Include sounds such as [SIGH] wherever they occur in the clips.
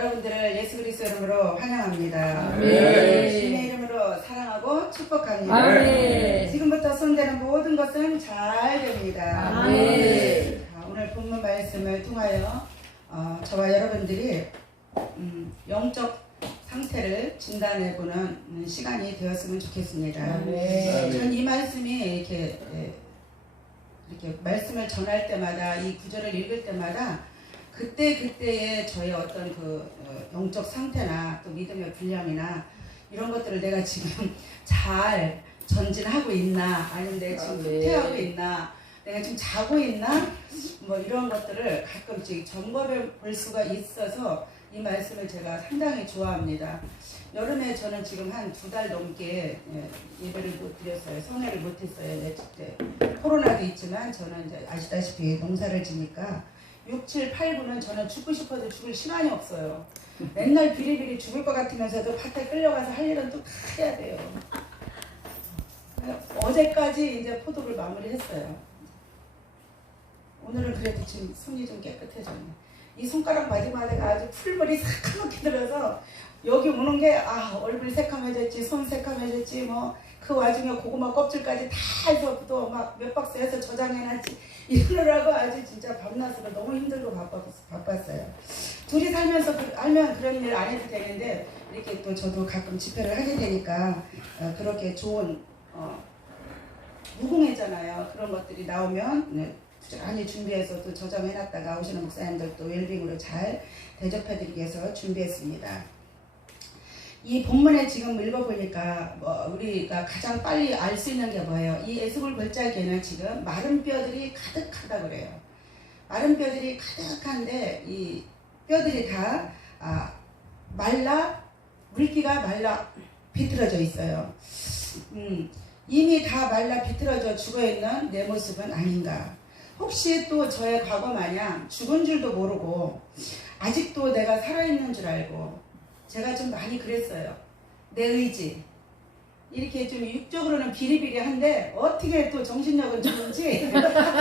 여러분들을 예수 그리스도 이름으로 환영합니다. 주님의 이름으로 사랑하고 축복합니다. 아멘. 지금부터 손대는 모든 것은 잘 됩니다. 아멘. 자, 오늘 본문 말씀을 통하여 어, 저와 여러분들이 음, 영적 상태를 진단해보는 음, 시간이 되었으면 좋겠습니다. 아멘. 전 이 말씀이 이렇게 예, 이렇게 말씀을 전할 때마다 이 구절을 읽을 때마다 그때 그때의 저의 어떤 그 어, 영적 상태나 또 믿음의 분량이나 이런 것들을 내가 지금 [LAUGHS] 잘 전진하고 있나 아니면 내가 지금 아멘. 후퇴하고 있나 내가 지금 자고 있나 뭐 이런 것들을 가끔씩 점검해 볼 수가 있어서 이 말씀을 제가 상당히 좋아합니다. 여름에 저는 지금 한 두 달 넘게 예, 예배를 못 드렸어요. 성회를 못 했어요. 내 때. 코로나도 있지만 저는 이제 아시다시피 농사를 지니까 6, 7, 8, 9는 저는 죽고 싶어도 죽을 시간이 없어요. 맨날 비리비리 죽을 것 같으면서도 밭에 끌려가서 할 일은 또다 해야 돼요. 어제까지 이제 포도를 마무리했어요. 오늘은 그래도 지금 손이 좀 깨끗해졌네. 이 손가락 마지막에가 아주 풀물이 새카맣게 들어서 여기 오는 게 아 얼굴 새카매졌지 손 새카매졌지 뭐 그 와중에 고구마 껍질까지 다 해서 또 막 몇 박스 해서 저장해놨지 이러느라고 아주 진짜 밤낮으로 너무 힘들고 바빴, 바빴 어요. 둘이 살면서 그- 알면 그런 일 안 해도 되는데 이렇게 또 저도 가끔 집회를 하게 되니까 어, 그렇게 좋은 어, 무공해잖아요. 그런 것들이 나오면 네, 부지런히 준비해서 또 저장해놨다가 오시는 목사님들 또 웰빙으로 잘 대접해드리기 위해서 준비했습니다. 이 본문에 지금 읽어보니까 뭐 우리가 가장 빨리 알 수 있는 게 뭐예요? 이 에스골 골짜기에는 지금 마른 뼈들이 가득하다 그래요. 마른 뼈들이 가득한데 이 뼈들이 다 아, 말라 물기가 말라 비틀어져 있어요. 음, 이미 다 말라 비틀어져 죽어 있는 내 모습은 아닌가? 혹시 또 저의 과거 마냥 죽은 줄도 모르고 아직도 내가 살아있는 줄 알고 제가 좀 많이 그랬어요. 내 의지. 이렇게 좀 육적으로는 비리비리한데 어떻게 또 정신력은 좋은지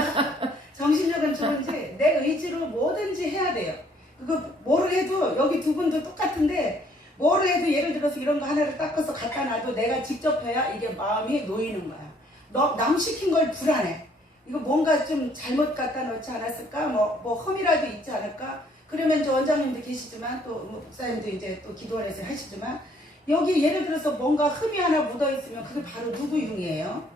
[LAUGHS] 정신력은 좋은지 내 의지로 뭐든지 해야 돼요. 그거 뭐를 해도 여기 두 분도 똑같은데 뭐를 해도 예를 들어서 이런 거 하나를 닦아서 갖다 놔도 내가 직접 해야 이게 마음이 놓이는 거야. 너, 남 시킨 걸 불안해. 이거 뭔가 좀 잘못 갖다 놓지 않았을까? 뭐, 뭐 흠이라도 있지 않을까? 그러면 저 원장님도 계시지만 또뭐 목사님도 이제 또 기도원에서 하시지만 여기 예를 들어서 뭔가 흠이 하나 묻어 있으면 그게 바로 누구 흉이에요?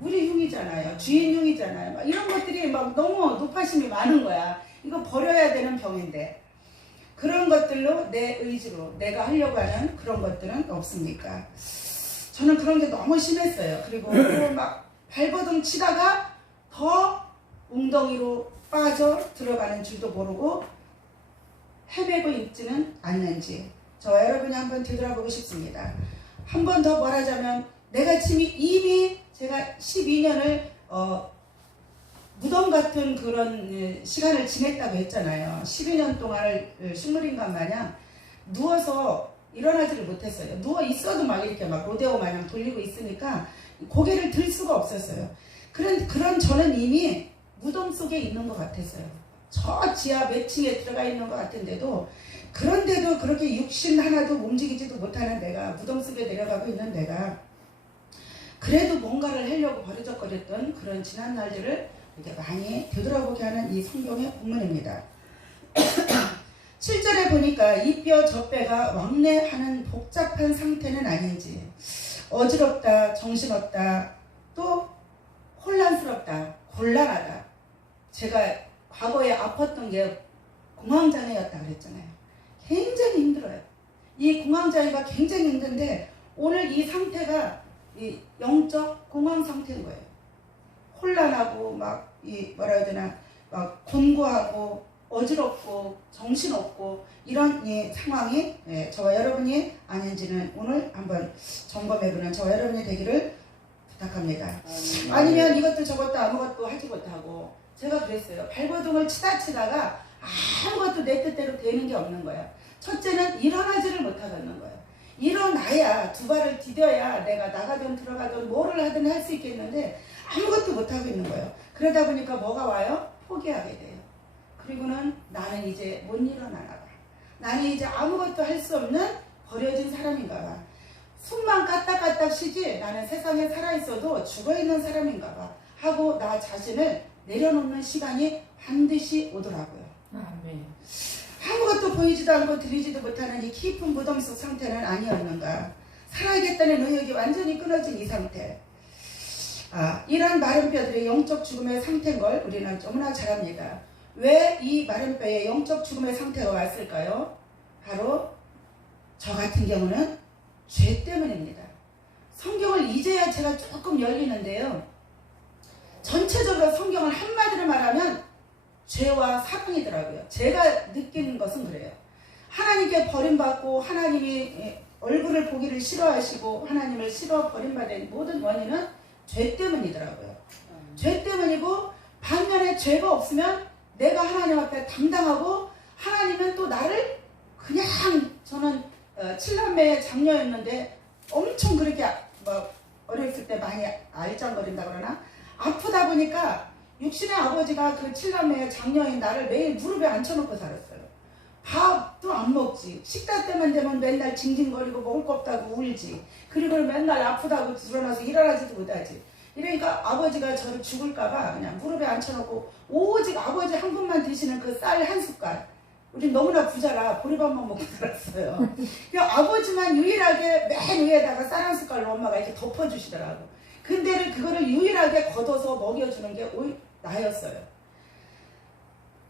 우리 흉이잖아요. 주인 흉이잖아요. 막 이런 것들이 막 너무 높아심이 많은 거야. 이거 버려야 되는 병인데 그런 것들로 내 의지로 내가 하려고 하는 그런 것들은 없습니까? 저는 그런 게 너무 심했어요. 그리고 [LAUGHS] 또막 발버둥 치다가 더 웅덩이로 빠져 들어가는 줄도 모르고 헤매고 있지는 않는지 저와 여러분이 한번 되돌아보고 싶습니다. 한 번 더 말하자면 내가 지금 이미 제가 12년을 어, 무덤 같은 그런 예, 시간을 지냈다고 했잖아요. 12년 동안을 예, 식물인간 마냥 누워서 일어나지를 못했어요. 누워 있어도 막 이렇게 막 로데오 마냥 돌리고 있으니까 고개를 들 수가 없었어요. 그런 그런 저는 이미 무덤 속에 있는 것 같았어요. 저 지하 몇 층에 들어가 있는 것 같은데도 그런데도 그렇게 육신 하나도 움직이지도 못하는 내가 무덤 속에 내려가고 있는 내가 그래도 뭔가를 하려고 버리적거렸던 그런 지난 날들을 이렇게 많이 되돌아보게 하는 이 성경의 본문입니다. [CLEARS THROAT] 7절에 보니까 이 뼈 저 뼈가 왕래하는 복잡한 상태는 아닌지 어지럽다 정신없다 또 혼란스럽다 곤란하다 제가 과거에 아팠던 게 공황장애였다 그랬잖아요. 굉장히 힘들어요. 이 공황장애가 굉장히 힘든데 오늘 이 상태가 이 영적 공황 상태인 거예요. 혼란하고 막 이 뭐라 해야 되나 막 곤고하고 어지럽고 정신없고 이런 이 상황이 예, 저와 여러분이 아닌지는 오늘 한번 점검해보는 저와 여러분이 되기를 부탁합니다. 아니면 이것도 저것도 아무것도 하지 못하고 제가 그랬어요. 발버둥을 치다 치다가 아무것도 내 뜻대로 되는 게 없는 거예요. 첫째는 일어나지를 못하겠는 거예요. 일어나야 두 발을 디뎌야 내가 나가든 들어가든 뭐를 하든 할 수 있겠는데 아무것도 못하고 있는 거예요. 그러다 보니까 뭐가 와요? 포기하게 돼요. 그리고는 나는 이제 못 일어나나 봐. 나는 이제 아무것도 할 수 없는 버려진 사람인가 봐. 숨만 까딱까딱 쉬지 나는 세상에 살아있어도 죽어있는 사람인가 봐. 하고 나 자신을 내려놓는 시간이 반드시 오더라고요. 아멘. 아무것도 보이지도 않고 들리지도 못하는 이 깊은 무덤 속 상태는 아니었는가. 살아야겠다는 의욕이 완전히 끊어진 이 상태. 아, 이러한 마른 뼈들의 영적 죽음의 상태인 걸 우리는 너무나 잘 압니다. 왜 이 마른 뼈의 영적 죽음의 상태가 왔을까요? 바로 저 같은 경우는 죄 때문입니다. 성경을 이제야 제가 조금 열리는데요. 전체적으로 성경을 한마디로 말하면 죄와 사랑이더라고요. 제가 느끼는 것은 그래요. 하나님께 버림받고 하나님이 예, 얼굴을 보기를 싫어하시고 하나님을 싫어 버림받은 모든 원인은 죄 때문이더라고요. 죄 때문이고 반면에 죄가 없으면 내가 하나님 앞에 당당하고 하나님은 또 나를 그냥 저는 어, 칠남매의 장녀였는데 엄청 그렇게 아- 뭐 어렸을 때 많이 알짱거린다 그러나 아프다 보니까 육신의 아버지가 그 칠남매의 장녀인 나를 매일 무릎에 앉혀놓고 살았어요. 밥도 안 먹지. 식사 때만 되면 맨날 징징거리고 먹을 거 없다고 울지. 그리고 맨날 아프다고 드러나서 일어나지도 못하지. 이러니까 아버지가 저를 죽을까봐 그냥 무릎에 앉혀놓고 오직 아버지 한 분만 드시는 그 쌀 한 숟갈. 우리 너무나 부자라 보리밥만 먹고 살았어요. [LAUGHS] 그 아버지만 유일하게 맨 위에다가 쌀 한 숟갈로 엄마가 이렇게 덮어주시더라고. 근데 그거를 유일하게 걷어서 먹여주는 게 나였어요.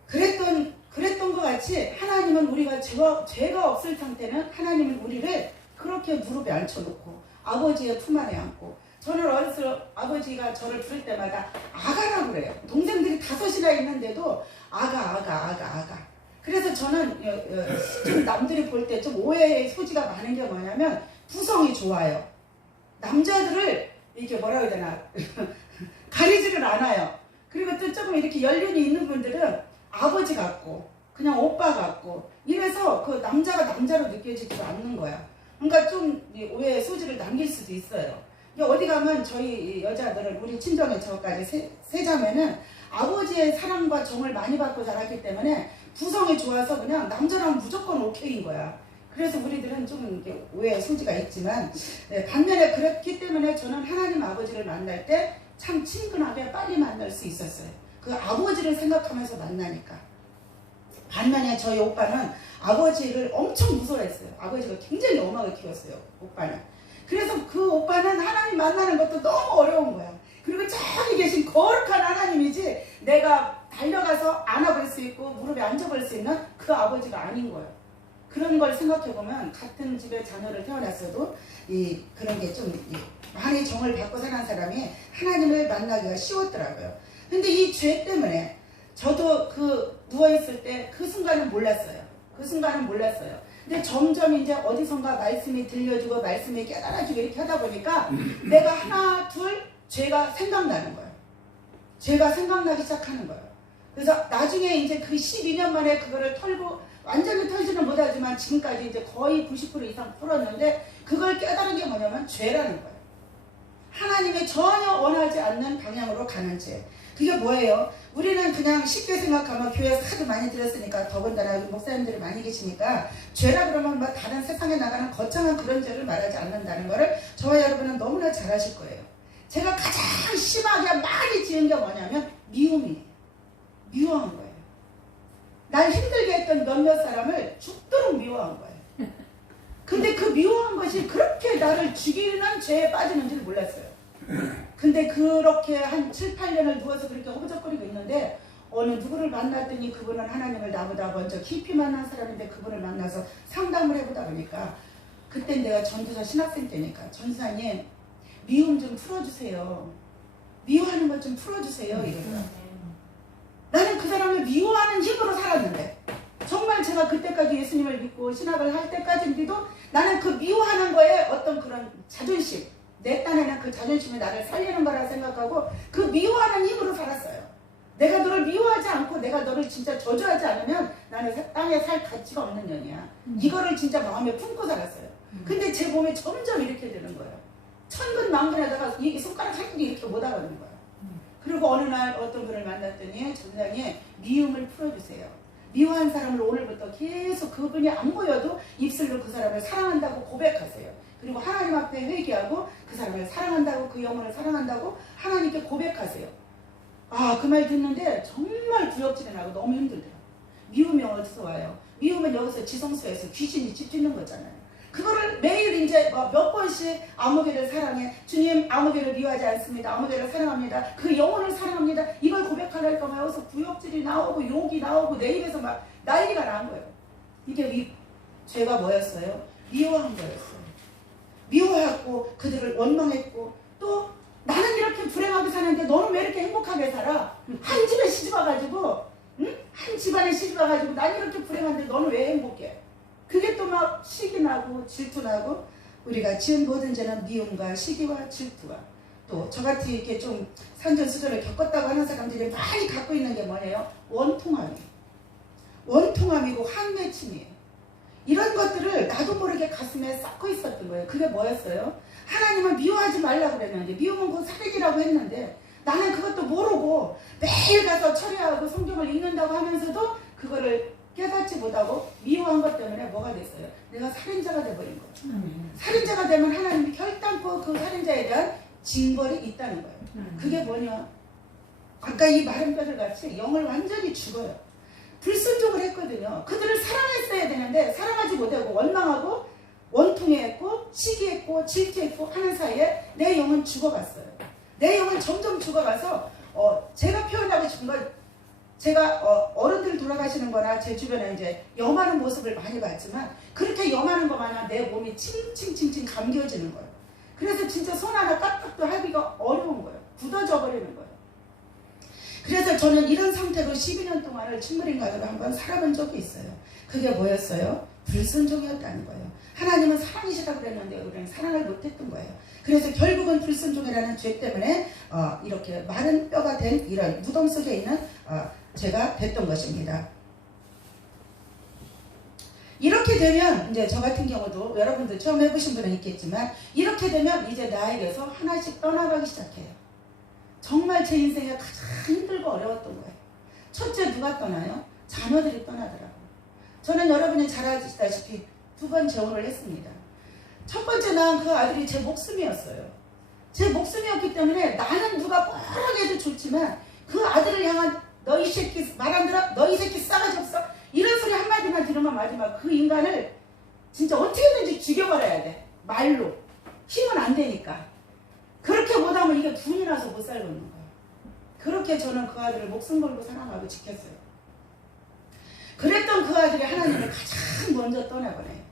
그랬던 그랬던 것 같이 하나님은 우리가 죄가, 죄가 없을 상태는 하나님은 우리를 그렇게 무릎에 앉혀놓고 아버지의 품 안에 안고 저는 어렸을 때 아버지가 저를 부를 때마다 아가라고 그래요. 동생들이 다섯이나 있는데도 아가 아가 아가 아가. 그래서 저는 어, 어, 좀 남들이 볼 때 좀 오해의 소지가 많은 게 뭐냐면 구성이 좋아요. 남자들을 이렇게 뭐라 해야 되나 [LAUGHS] 가리지를 않아요. 그리고 또 조금 이렇게 연륜이 있는 분들은 아버지 같고 그냥 오빠 같고 이래서 그 남자가 남자로 느껴지지가 않는 거야. 그러니까 좀이 오해의 소지를 남길 수도 있어요. 이게 어디 가면 저희 여자들은 우리 친정에 저까지 세, 세 자매는 아버지의 사랑과 정을 많이 받고 자랐기 때문에 구성이 좋아서 그냥 남자라면 무조건 오케이인 거야. 그래서 우리들은 좀 이렇게 오해의 소지가 있지만 네, 반면에 그렇기 때문에 저는 하나님 아버지를 만날 때 참 친근하게 빨리 만날 수 있었어요. 그 아버지를 생각하면서 만나니까. 반면에 저희 오빠는 아버지를 엄청 무서워했어요. 아버지가 굉장히 엄하게 키웠어요. 오빠는. 그래서 그 오빠는 하나님 만나는 것도 너무 어려운 거야. 그리고 저기 계신 거룩한 하나님이지 내가 달려가서 안아볼 수 있고 무릎에 앉아볼 수 있는 그 아버지가 아닌 거예요. 그런 걸 생각해보면 같은 집에 자녀를 태어났어도 이 그런 게 좀 많이 정을 받고 사는 사람이 하나님을 만나기가 쉬웠더라고요. 근데 이 죄 때문에 저도 그 누워있을 때 그 순간은 몰랐어요. 그 순간은 몰랐어요. 근데 점점 이제 어디선가 말씀이 들려주고 말씀이 깨달아지고 이렇게 하다 보니까 내가 하나 둘 죄가 생각나는 거예요. 죄가 생각나기 시작하는 거예요. 그래서 나중에 이제 그 12년 만에 그거를 털고 완전히 털지는 못하지만 지금까지 이제 거의 90% 이상 풀었는데 그걸 깨달은 게 뭐냐면 죄라는 거예요. 하나님이 전혀 원하지 않는 방향으로 가는 죄. 그게 뭐예요? 우리는 그냥 쉽게 생각하면 교회에서 하도 많이 들었으니까 더군다나 목사님들이 많이 계시니까 죄라 그러면 뭐 다른 세상에 나가는 거창한 그런 죄를 말하지 않는다는 거를 저와 여러분은 너무나 잘 아실 거예요. 제가 가장 심하게 많이 지은 게 뭐냐면 미움이에요. 미워한 거예요. 날 힘들게 했던 몇몇 사람을 죽도록 미워한 거예요. 근데 그 미워한 것이 그렇게 나를 죽이는 죄에 빠지는지를 몰랐어요. 근데 그렇게 한 7, 8년을 누워서 그렇게 허우적거리고 있는데 어느 누구를 만났더니 그분은 하나님을 나보다 먼저 깊이 만난 사람인데 그분을 만나서 상담을 해보다 보니까 그땐 내가 전도사 신학생 때니까 전도사님 미움 좀 풀어주세요. 미워하는 것 좀 풀어주세요. 이러더라고요. 나는 그 사람을 미워하는 힘으로 살았는데 정말 제가 그때까지 예수님을 믿고 신학을 할 때까지인데도 나는 그 미워하는 거에 어떤 그런 자존심 내 딴에는 그 자존심이 나를 살리는 거라 생각하고 그 미워하는 힘으로 살았어요. 내가 너를 미워하지 않고 내가 너를 진짜 저주하지 않으면 나는 사- 땅에 살 가치가 없는 년이야. 이거를 진짜 마음에 품고 살았어요. 근데 제 몸에 점점 이렇게 되는 거예요. 천근 만근에다가 이 손가락 한 개도 이렇게 못 하는 거예요. 그리고 어느 날 어떤 분을 만났더니 전장에 미움을 풀어주세요. 미워한 사람을 오늘부터 계속 그분이 안 보여도 입술로 그 사람을 사랑한다고 고백하세요. 그리고 하나님 앞에 회개하고 그 사람을 사랑한다고 그 영혼을 사랑한다고 하나님께 고백하세요. 아 그 말 듣는데 정말 구역질이 나고 너무 힘들더라고요. 미우면 어디서 와요? 미우면 여기서 지성소에서 귀신이 찝짓는 거잖아요. 그거를 매일 이제 뭐몇 번씩 아무개를 사랑해 주님 아무개를 미워하지 않습니다. 아무개를 사랑합니다. 그 영혼을 사랑합니다. 이걸 고백하려니까 막 여기서 구역질이 나오고 욕이 나오고 내 입에서 막 난리가 난 거예요. 이게 위, 죄가 뭐였어요? 미워한 거였어요. 미워했고 그들을 원망했고 또 나는 이렇게 불행하게 사는데 너는 왜 이렇게 행복하게 살아? 한 집에 시집 와가지고 응? 한 집안에 시집 와가지고 난 이렇게 불행한데 너는 왜 행복해? 시기 나고 질투 나고 우리가 지은 모든 죄는 미움과 시기와 질투와 또 저같이 이렇게 좀 산전수전을 겪었다고 하는 사람들이 많이 갖고 있는 게 뭐예요? 원통함이 원통함이고 한맺힘이에요. 이런 것들을 나도 모르게 가슴에 쌓고 있었던 거예요. 그게 뭐였어요? 하나님은 미워하지 말라고 그랬는데 미움은 곧 살인이라고 했는데 나는 그것도 모르고 매일 가서 처리하고 성경을 읽는다고 하면서도 그거를 깨닫지 못하고 미워한 것 때문에 뭐가 됐어요? 내가 살인자가 돼버린 거예요. 살인자가 되면 하나님이 결단코 그 살인자에 대한 징벌이 있다는 거예요. 그게 뭐냐? 아까 이 마른 뼈들 같이 영을 완전히 죽어요. 불순종을 했거든요. 그들을 사랑했어야 되는데 사랑하지 못하고 원망하고 원통해했고 시기했고 질투했고 하는 사이에 내 영은 죽어갔어요. 내 영은 점점 죽어가서 어, 제가 표현하고 싶은 건 제가 어, 른들 돌아가시는 거나 제 주변에 이제 염하는 모습을 많이 봤지만 그렇게 염하는 거 마냥 내 몸이 칭칭칭칭 감겨지는 거예요. 그래서 진짜 손 하나 까딱도 하기가 어려운 거예요. 굳어져 버리는 거예요. 그래서 저는 이런 상태로 12년 동안을 친구인가로 한번 살아본 적이 있어요. 그게 뭐였어요? 불순종이었다는 거예요. 하나님은 사랑이시다 그랬는데 우리는 사랑을 못했던 거예요. 그래서 결국은 불순종이라는 죄 때문에 어, 이렇게 마른 뼈가 된 이런 무덤 속에 있는 어, 죄가 됐던 것입니다. 이렇게 되면 이제 저 같은 경우도 여러분들 처음 해보신 분은 있겠지만 이렇게 되면 이제 나에게서 하나씩 떠나가기 시작해요. 정말 제 인생에 가장 힘들고 어려웠던 거예요. 첫째 누가 떠나요? 자녀들이 떠나더라고요. 저는 여러분이 잘 아시다시피 두 번 재혼을 했습니다. 첫 번째 낳은 그 아들이 제 목숨이었어요. 제 목숨이었기 때문에 나는 누가 해도 좋지만 그 아들을 향한 너희 새끼 말 안 들어? 너희 새끼 싸가지 없어? 이런 소리 한마디만 들으면 마지막 그 인간을 진짜 어떻게든지 죽여버려야 돼. 말로. 힘은 안 되니까. 그렇게 못하면 이게 분이 나서 못 살고 있는 거예요. 그렇게 저는 그 아들을 목숨 걸고 사랑하고 지켰어요. 그랬던 그 아들이 하나님을 가장 먼저 떠나보내요.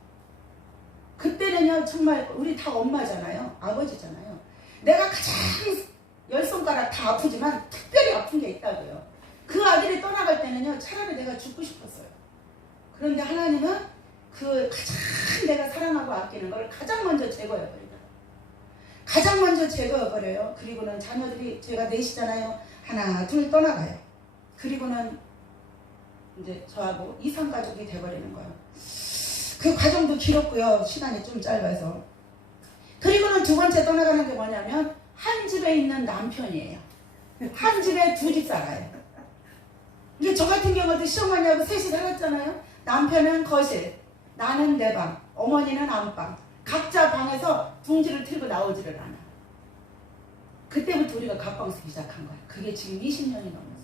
그때는요, 정말 우리 다 엄마잖아요. 아버지잖아요. 내가 가장 열 손가락 다 아프지만 특별히 아픈 게 있다고요. 그 아들이 떠나갈 때는요, 차라리 내가 죽고 싶었어요. 그런데 하나님은 그 가장 내가 사랑하고 아끼는 걸 가장 먼저 제거해버리다. 가장 먼저 제거해버려요. 그리고는 자녀들이 제가 넷이잖아요. 하나, 둘 떠나가요. 그리고는 이제 저하고 이상가족이 돼버리는 거예요. 그 과정도 길었고요. 시간이 좀 짧아서. 그리고는 두 번째 떠나가는 게 뭐냐면 한 집에 있는 남편이에요. 한 집에 두 집 살아요. 이게 저 같은 경우도 시어머니하고 셋이 살았잖아요. 남편은 거실, 나는 내 방, 어머니는 안방. 각자 방에서 둥지를 틀고 나오지를 않아. 그때부터 우리가 각방 쓰기 시작한 거야. 그게 지금 20년이 넘었어.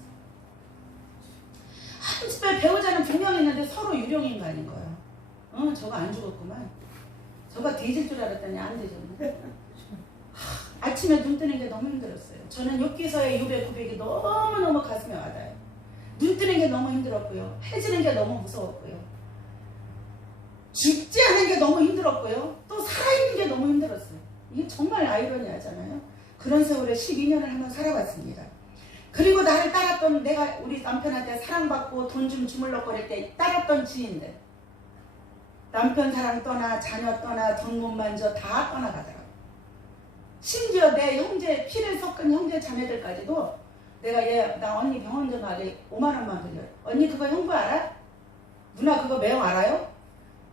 한 집에 배우자는 두 명 있는데 서로 유령인간인 거야. 어, 저거 안 죽었구만. 저거 뒤질 줄 알았더니 안 되졌네. 하, 아침에 눈 뜨는 게 너무 힘들었어요. 저는 욕기서의 유배 구백이 너무너무 가슴에 와닿아요. 눈 뜨는 게 너무 힘들었고요. 해지는 게 너무 무서웠고요. 죽지 않은 게 너무 힘들었고요. 또 살아있는 게 너무 힘들었어요. 이게 정말 아이러니하잖아요. 그런 세월에 12년을 한번 살아봤습니다. 그리고 나를 따랐던 내가 우리 남편한테 사랑받고 돈 좀 주물럭거릴 때 따랐던 지인들. 남편 사랑 떠나 자녀 떠나 돈 못 만져 다 떠나가더라고. 심지어 내 형제 피를 섞은 형제 자매들까지도 내가 얘 나 언니 병원 좀 가게 5만 원만 빌려. 언니 그거 형부 알아? 누나 그거 매형 알아요?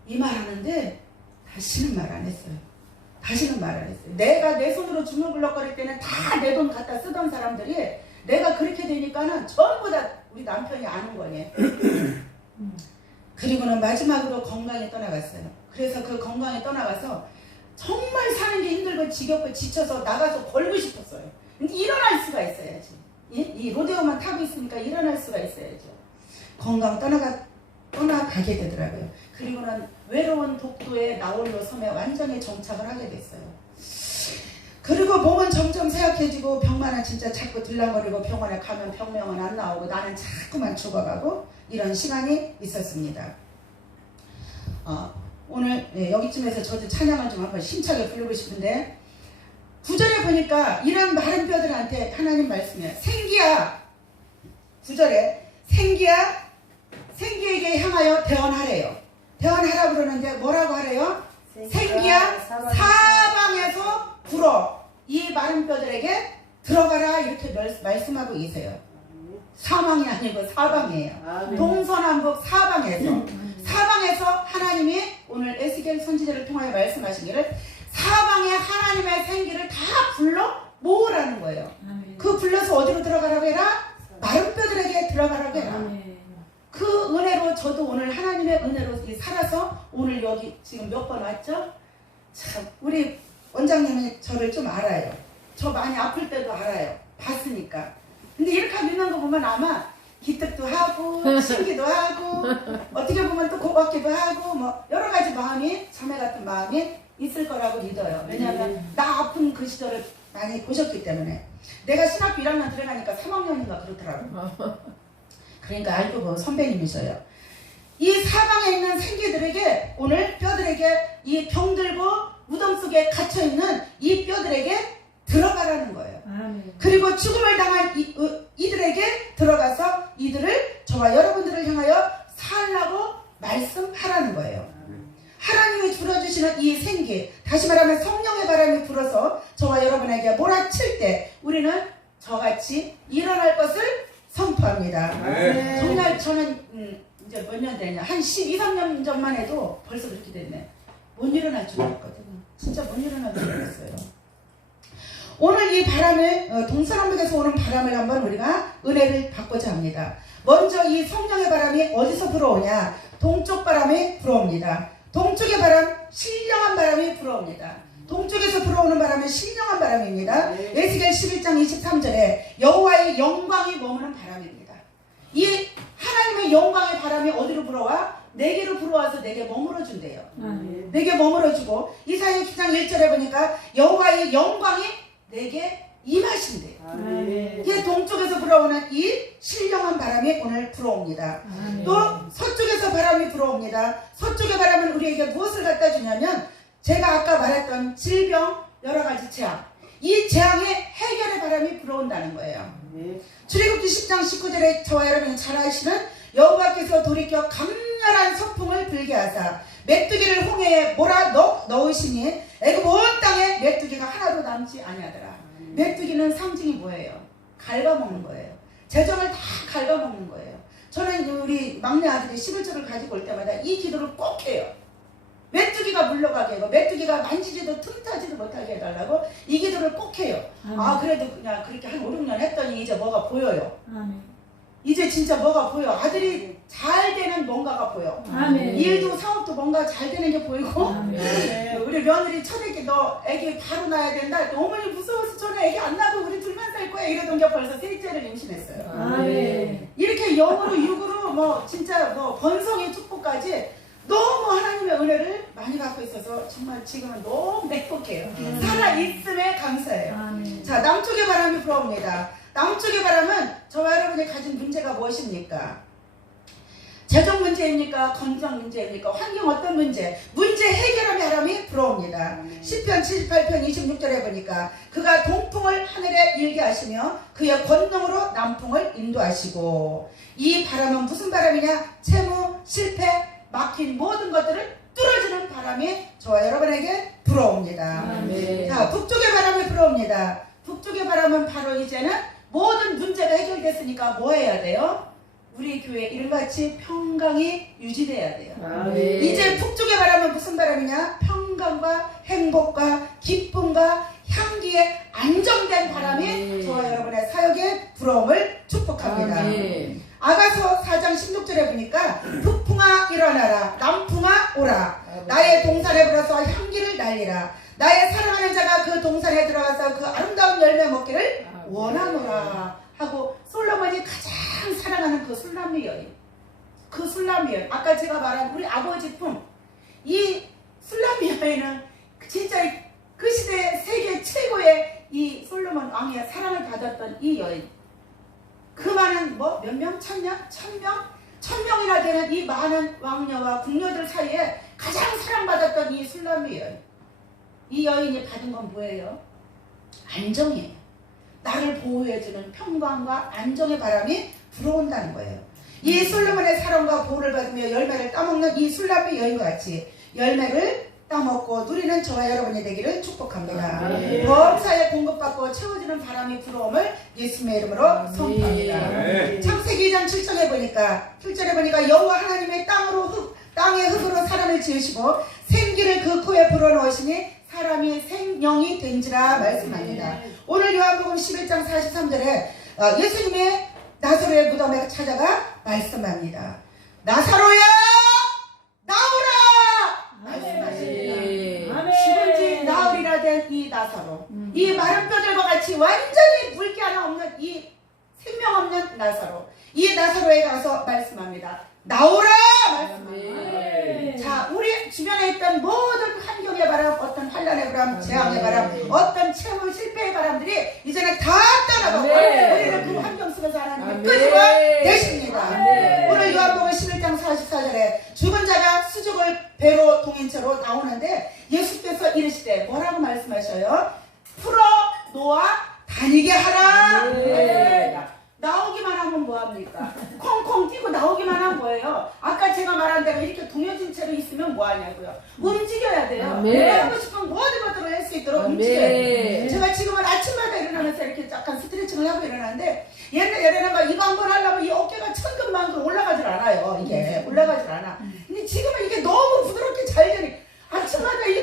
이 말 하는데 다시는 말 안 했어요. 다시는 말 안 했어요. 내가 내 손으로 주물럭거릴 때는 다 내 돈 갖다 쓰던 사람들이 내가 그렇게 되니까는 전부 다 우리 남편이 아는 거네. 그리고는 마지막으로 건강에 떠나갔어요. 그래서 그 건강에 떠나가서 정말 사는 게 힘들고 지겹고 지쳐서 나가서 걸고 싶었어요. 일어날 수가 있어야지. 이, 이 로데오만 타고 있으니까 일어날 수가 있어야죠. 건강 떠나가 떠나가게 되더라고요. 그리고는 외로운 독도의 나홀로 섬에 완전히 정착을 하게 됐어요. 그리고 몸은 점점 쇠약해지고 병만은 진짜 자꾸 들락거리고 병원에 가면 병명은 안 나오고 나는 자꾸만 죽어가고 이런 시간이 있었습니다. 어, 오늘 네, 여기쯤에서 저도 찬양을 좀 한번 심차게 부르고 싶은데 구절에 보니까 이런 마른 뼈들한테 하나님 말씀이에요. 생기야 구절에 생기야 생기에게 향하여 대언하래요. 대언하라 그러는데 뭐라고 하래요? 생기야 사방에서 불어 이 마른 뼈들에게 들어가라 이렇게 말- 말씀하고 계세요. 사망이 아니고 사방이에요. 아멘. 동서남북 사방에서 사방에서 하나님이 오늘 에스겔 선지자를 통하여 말씀하신 길을 사방에 하나님의 생기를 다 불러 모으라는 거예요. 그 불러서 어디로 들어가라고 해라? 마른 뼈들에게 들어가라고 해라. 그 은혜로 저도 오늘 하나님의 은혜로 이 살아서 오늘 여기 지금 몇 번 왔죠? 참 우리 원장님이 저를 좀 알아요. 저 많이 아플 때도 알아요. 봤으니까. 근데 이렇게 믿는 거 보면 아마 기특도 하고 신기도 하고 어떻게 보면 또 고맙기도 하고 뭐 여러 가지 마음이 자매 같은 마음이 있을 거라고 믿어요. 왜냐하면 나 아픈 그 시절을 많이 보셨기 때문에 내가 신학교 1학년 들어가니까 3학년인가 그렇더라고. [LAUGHS] 그러니까 알고 보면 선배님이셔요. 이 사방에 있는 생기들에게 오늘 뼈들에게 이 병들고 무덤 속에 갇혀 있는 이 뼈들에게 들어가라는 거예요. 그리고 죽음을 당한 이, 어, 이들에게 들어가서 이들을 저와 여러분들을 향하여 살라고 말씀하라는 거예요. 하나님이 불어주시는 이 생기, 다시 말하면 성령의 바람이 불어서 저와 여러분에게 몰아칠 때 우리는 저같이 일어날 것을 선포합니다. 네. 정말 저는 음, 이제 몇 년 되냐 한 12, 3년 전만 해도 벌써 그렇게 됐네. 못 일어날 줄 알았거든요. 진짜 못 일어날 줄 알았어요. 오늘 이 바람을 어, 동서남북에서 오는 바람을 한번 우리가 은혜를 받고자 합니다. 먼저 이 성령의 바람이 어디서 불어오냐? 동쪽 바람이 불어옵니다. 동쪽의 바람, 신령한 바람이 불어옵니다. 동쪽에서 불어오는 바람은 신령한 바람입니다. 네. 에스겔 11장 23절에 여호와의 영광이 머무는 바람입니다. 이 하나님의 영광의 바람이 어디로 불어와? 내게로 불어와서 내게 머물러 준대요. 내게 머물러 주고 이사야 6장 1절에 보니까 여호와의 영광이 내게 임하신대요. 이게 동쪽에서 불어오는 이 신령한 바람이 오늘 불어옵니다. 또 서쪽에서 바람이 불어옵니다. 서쪽의 바람은 우리에게 무엇을 갖다 주냐면 제가 아까 말했던 질병 여러 가지 재앙 이 재앙의 해결의 바람이 불어온다는 거예요. 출애굽기 10장 19절에 저와 여러분이 잘 아시는 여호와께서 돌이켜 강렬한 서풍을 불게 하사 메뚜기를 홍해에 몰아 넣, 넣으시니 애굽 온 땅에 메뚜기가 하나도 남지 아니하더라. 메뚜기는 상징이 뭐예요? 갉아먹는 거예요. 재정을 다 갉아먹는 거예요. 저는 우리 막내 아들이 11조를 가지고 올 때마다 이 기도를 꼭 해요. 메뚜기가 물러가게 하고 메뚜기가 만지지도 틈타지도 못하게 해달라고 이 기도를 꼭 해요. 아 그래도 그냥 그렇게 한 5, 6년 했더니 이제 뭐가 보여요. 이제 진짜 뭐가 보여. 아들이 잘 되는 뭔가가 보여. 아멘. 일도 사업도 뭔가 잘 되는 게 보이고 네. [LAUGHS] 우리 며느리 첫애기 너 애기 바로 낳아야 된다. 어머니 무서워서 저는 애기 안 낳고 우리 둘만 살 거야 이러던 게 벌써 셋째를 임신했어요. 이렇게 영으로 육으로 뭐 진짜 뭐 번성의 축복까지 너무 하나님의 은혜를 많이 갖고 있어서 정말 지금은 너무 행복해요. 살아 있음에 감사해요. 자 남쪽의 바람이 불어옵니다. 남쪽의 바람은 저와 여러분이 가진 문제가 무엇입니까? 재정 문제입니까? 건강 문제입니까? 환경 어떤 문제? 문제 해결의 바람이 불어옵니다. 10편 78편 26절에 보니까 그가 동풍을 하늘에 일게 하시며 그의 권능으로 남풍을 인도하시고 이 바람은 무슨 바람이냐? 채무, 실패, 막힌 모든 것들을 뚫어주는 바람이 저와 여러분에게 불어옵니다. 자, 북쪽의 바람이 불어옵니다. 북쪽의 바람은 바로 이제는 모든 문제가 해결됐으니까 뭐 해야 돼요? 우리 교회 이름같이 평강이 유지돼야 돼요. 이제 북쪽의 바람은 무슨 바람이냐? 평강과 행복과 기쁨과 향기에 안정된 바람이 아멘. 저와 여러분의 사역에 불어옴을 축복합니다. 아가서 4장 16 16절에 보니까 북풍아 일어나라 남풍아 오라 나의 동산에 불어서 향기를 날리라 나의 사랑하는 자가 그 동산에 들어가서 그 아름다운 열매 먹기를 원하노라 하고 솔로몬이 가장 사랑하는 그 술람미 여인 그 술람미 여인 아까 제가 말한 우리 아버지 품이 술람미 여인은 진짜 그 시대 세계 최고의 이 솔로몬 왕의 사랑을 받았던 이 여인 그 많은 뭐 몇 명? 천명? 천명? 천명이나 되는 이 많은 왕녀와 궁녀들 사이에 가장 사랑받았던 이 술람미 여인 이 여인이 받은 건 뭐예요? 안정이에요 나를 보호해주는 평강과 안정의 바람이 불어온다는 거예요 이 솔로몬의 사랑과 보호를 받으며 열매를 따먹는 이 술람미 여인과 같이 열매를 따먹고 누리는 저와 여러분이 되기를 축복합니다. 아멘. 범사에 공급받고 채워지는 바람이 불어옴을 예수님의 이름으로 선포합니다. 아멘. 창세기 2장 7절에 보니까 7절에 보니까 여호와 하나님의 땅으로 흙 땅의 흙으로 사람을 지으시고 생기를 그 코에 불어넣으시니 사람이 생명이 된지라 말씀합니다. 오늘 요한복음 11장 43절에 어, 예수님의 나사로의 무덤에 찾아가 말씀합니다. 나사로야 나오라 말씀하십니다. 아멘. 죽은 지 나흘이라 된 이 나사로 이 마른 뼈들과 같이 완전히 물기 하나 없는 이 생명 없는 나사로 이 나사로에 가서 말씀합니다 나오라 말씀합니다 자 우리 주변에 있던 모든 환경의 바람 어떤 환란의 바람 재앙의 바람 어떤 채무 실패의 바람들이 이제는 다 떠나가고 아멘. 우리를 그 환경 속에서 하나님의 아멘. 끄집어 내십니다 아멘. 오늘 요한복음 11장 44절에 죽은 자가 수족을 배로 동인처로 나오는데 예수께서 이르시되 뭐라고 말씀하셔요? 풀어 놓아 다니게 하라. 나오기만 하면 뭐합니까? 콩콩 뛰고 나오기만 하면 뭐예요? 아까 제가 말한 대로 이렇게 동여진 채로 있으면 뭐하냐고요? 움직여야 돼요. 아멘. 내가 하고 싶은 모든 것들을 할 수 있도록 아멘. 움직여야 돼요. 제가 지금은 아침마다 일어나면서 이렇게 약간 스트레칭을 하고 일어나는데 옛날에는 막 이거 한 번 하려면 이 어깨가 천근만근 올라가질 않아요. 이게 올라가질 않아. 근데 지금은 이게 너무 부드럽게 잘 되니 아침마다 이게.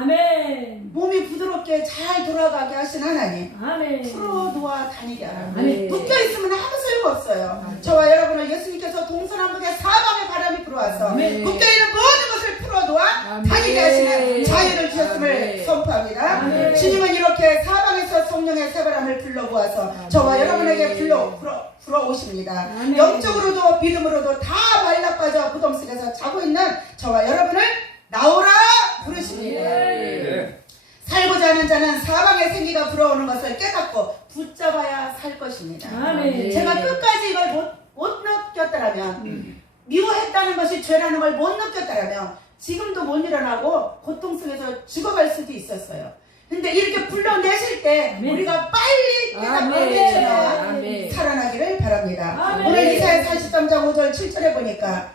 아멘. 몸이 부드럽게 잘 돌아가게 하신 하나님 아멘. 풀어 놓아 다니게 하라. 아멘. 묶여 있으면 아무 소용 없어요. 저와 여러분을 예수님께서 동서남북의 사방의 바람이 불어와서 아멘. 묶여 있는 모든 것을 풀어 놓아 아멘. 다니게 하시는 자유를 주셨음을 아멘. 선포합니다. 아멘. 주님은 이렇게 사방에서 성령의 새바람을 불러보아서 저와 아멘. 여러분에게 불러, 불어, 불어오십니다. 아멘. 영적으로도 믿음으로도 다 말라 빠져 무덤 속에서 자고 있는 저와 여러분을 나오라 부르십니다. 네. 살고자 하는 자는 사방의 생기가 불어오는 것을 깨닫고 붙잡아야 살 것입니다. 아멘. 제가 끝까지 이걸 못, 못 느꼈더라면 미워했다는 것이 죄라는 걸 못 느꼈더라면 지금도 못 일어나고 고통 속에서 죽어갈 수도 있었어요. 근데 이렇게 불러내실 때 아멘. 우리가 빨리 깨닫고 아멘. 살아나기를 바랍니다. 아멘. 오늘 이사야 43장 5절 7절에 보니까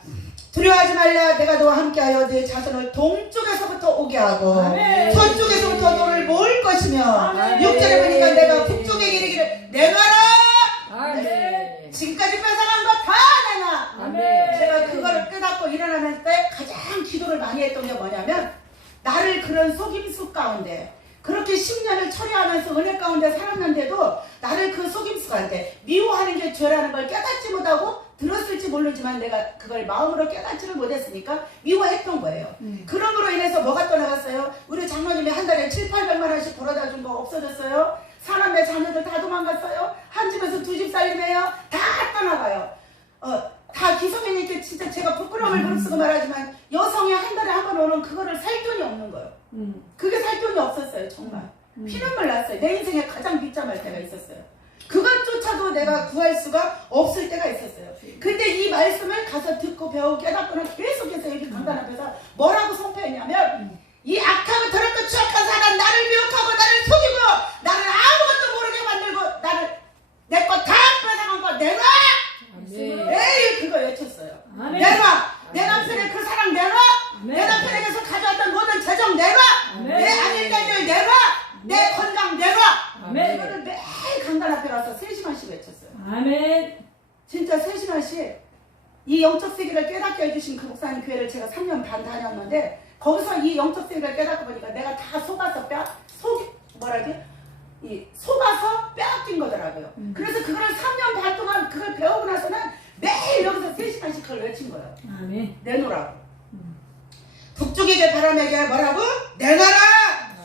두려워하지 말라 내가 너와 함께하여 네 자손을 동쪽에서부터 오게 하고 아멘. 서쪽에서부터 너를 모을 것이며. 6절에 보니까 내가 북쪽에 이르기를 내놔라 아멘. 지금까지 뺏어간 거 다 내놔 아멘. 제가 그거를 깨닫고 일어나는 때 가장 기도를 많이 했던 게 뭐냐면 나를 그런 속임수 가운데 그렇게 10년을 처리하면서 은혜 가운데 살았는데도 나를 그 속임수 가운데 미워하는 게 죄라는 걸 깨닫지 못하고 들었을지 모르지만 내가 그걸 마음으로 깨닫지를 못했으니까 미워했던 거예요. 그럼으로 인해서 뭐가 떠나갔어요? 우리 장로님이 한 달에 7, 800만 원씩 벌어다 준 거 없어졌어요? 사람의 자녀들 다 도망갔어요? 한 집에서 두 집 살림해요? 다 떠나가요. 어, 다 기성이니까 진짜 제가 부끄러움을 무릅쓰고 말하지만 여성이 한 달에 한 번 오는 그거를 살 돈이 없는 거예요. 음. 그게 살 돈이 없었어요, 정말. 음. 피눈물 났어요. 내 인생에 가장 비참할 때가 있었어요. 그것조차도 내가 구할 수가 없을 때가 있었어요. 근데 이 말씀을 가서 듣고 배우고 깨닫고는 계속해서 여기 강단 앞에서 뭐라고 선포했냐면 이 악하고 더럽고 추악한 사람 나를 미혹하고 나를 속이고 나를 아무것도 모르게 만들고 나를 내 거 다 뺏어간 거 내놔! 아멘. 매일 그거 외쳤어요. 아멘. 내놔! 내 남편의 그 사랑 내놔! 내 아멘. 남편에게서 가져왔던 모든 재정 내놔! 아멘. 내 아들 딸들 내놔! 내 건강 내놔! 아멘. 이거를 매일 강단 앞에 가서 3시간씩 외쳤어요. 아멘. 진짜 3시간씩 이 영적 세계를 깨닫게 해주신 그 목사님 교회를 제가 3년 반 다녔는데 거기서 이 영적 세계를 깨닫고 보니까 내가 다 속아서 뼈, 속, 뭐라지? 이 속아서 빼앗긴 거더라고요. 그래서 그거를 3년 반 동안 그걸 배우고 나서는 매일 여기서 3시간씩 그걸 외친 거예요. 아멘. 내놓으라고. 북쪽에게 바람에게 뭐라고? 내놔라!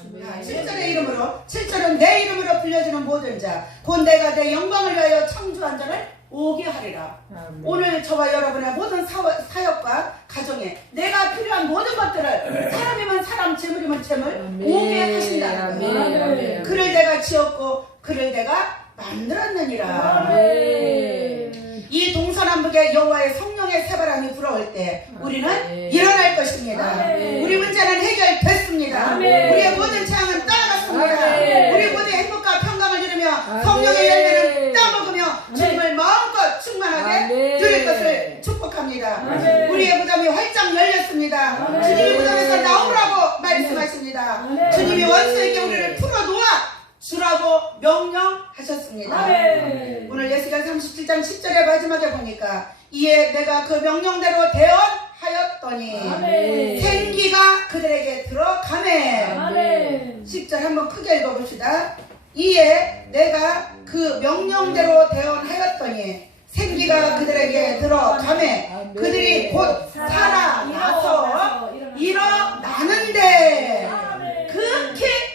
아멘. 7절의 이름으로 7절은 내 이름으로 불려주는 모든 자 곧 내가 내 영광을 위하여 창조한 자를 오게 하리라 아멘. 오늘 저와 여러분의 모든 사역과 가정에 내가 필요한 모든 것들을 사람이면 사람 재물이면 재물 아멘. 오게 하신다는. 거예요 아멘. 그를 내가 지었고 그를 내가 만들었느니라 아멘. 이 동서남북의 여호와의 성령의 새바람이 불어올 때 우리는 아멘. 일어날 것입니다. 아멘. 우리 문제는 해결됐습니다. 아멘. 우리의 모든 재앙은 떠나갔습니다. 아멘. 우리 모두 행복과 평강을 누리며. 성령의 열매는 따먹으며 아멘. 주님을 마음껏 충만하게 아멘. 누릴 것을 축복합니다. 아멘. 우리의 무덤이 활짝 열렸습니다. 아멘. 주님이 무덤에서 나오라고 말씀하십니다. 아멘. 주님이 아멘. 원수에게 우리를 풀어놓아 주라고 명령하셨습니다. 아멘. 오늘 예수가 37장 10절의 마지막에 보니까 이에 내가 그 명령대로 대언하였더니 아멘. 생기가 그들에게 들어가매 아멘. 10절 한번 크게 읽어봅시다 이에 내가 그 명령대로 대언하였더니 생기가 그들에게 들어가매 아멘. 그들이 곧 살아나서 일어나는데 아멘. 극히 큰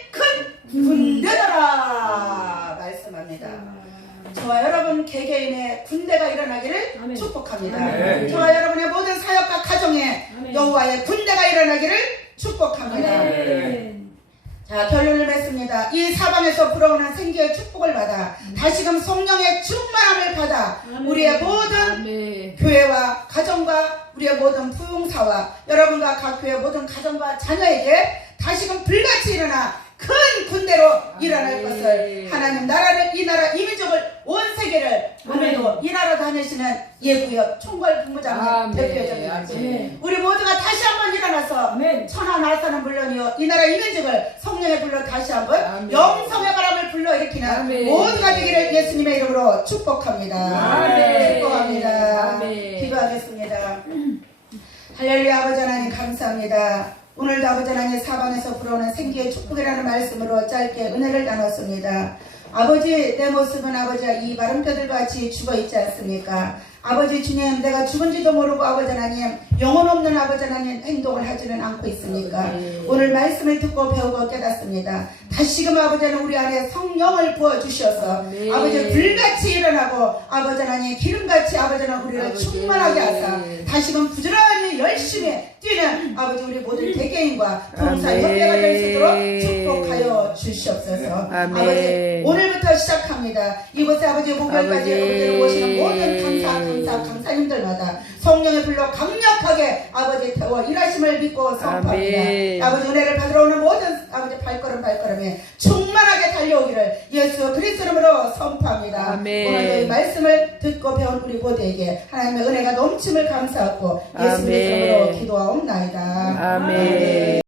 군대더라 말씀합니다 저와 여러분 개개인의 군대가 일어나기를 아멘. 축복합니다. 아멘. 저와 여러분의 모든 사역과 가정에 아멘. 여호와의 군대가 일어나기를 축복합니다. 아멘. 자 결론을 맺습니다. 이 사방에서 불어오는 생기의 축복을 받아 다시금 성령의 충만함을 받아 아멘. 우리의 모든 아멘. 교회와 가정과 우리의 모든 부흥사와 여러분과 각 교회 모든 가정과 자녀에게 다시금 불같이 일어나 큰 군대로 일어날 아멘. 것을 하나님 나라를 이 나라 이 민족을 온 세계를 오늘도 이 나라 다니시는 예구역 총괄 본부장님 아멘. 대표회장님 아멘. 우리 모두가 다시 한번 일어나서 아멘. 천하 나사는 물론이요 이 나라 이 민족을 성령의 불러 다시 한번 아멘. 영성의 바람을 불러 일으키는 아멘. 모두가 되기를 예수님의 이름으로 축복합니다. 아멘. 축복합니다. 아멘. 기도하겠습니다. 할렐루야 아버지 하나님 감사합니다. 오늘도 아버지 하나님 사방에서 불어오는 생기의 축복이라는 말씀으로 짧게 은혜를 나눴습니다. 아버지 내 모습은 아버지와 이 마름뼈들 같이 죽어 있지 않습니까? 아버지 주님 내가 죽은지도 모르고 아버지 하나님 영혼 없는 아버지 하나님 행동을 하지는 않고 있습니까? 아멘. 오늘 말씀을 듣고 배우고 깨닫습니다. 다시금 아버지는 우리 안에 성령을 부어 주셔서 아멘. 아버지 불같이 일어나고 아버지 하나님 기름같이 아버지는 우리를 아버지. 충만하게 하사 다시금 부지런히 열심히 뛰는 아버지 우리 모든 개개인과 동사. 협회가 될 수 있도록 축복하여 주시옵소서. 아버지 오늘부터 시작합니다 이곳에 아버지 목요일까지 아버지. 아버지를 오시는 모든 감사 감사 강사님들마다 성령의 불로 강력하게 아버지 태워 일하심을 믿고 선포합니다 아멘. 아버지 은혜를 받으러 오는 모든 아버지 발걸음 발걸음에 충만하게 달려오기를 예수 그리스도 이름으로 선포합니다. 아멘. 오늘 이 말씀을 듣고 배운 우리 모두에게 하나님의 은혜가 넘침을 감사하고 예수 그리스도 아멘. 이름으로 기도하옵나이다. 아멘.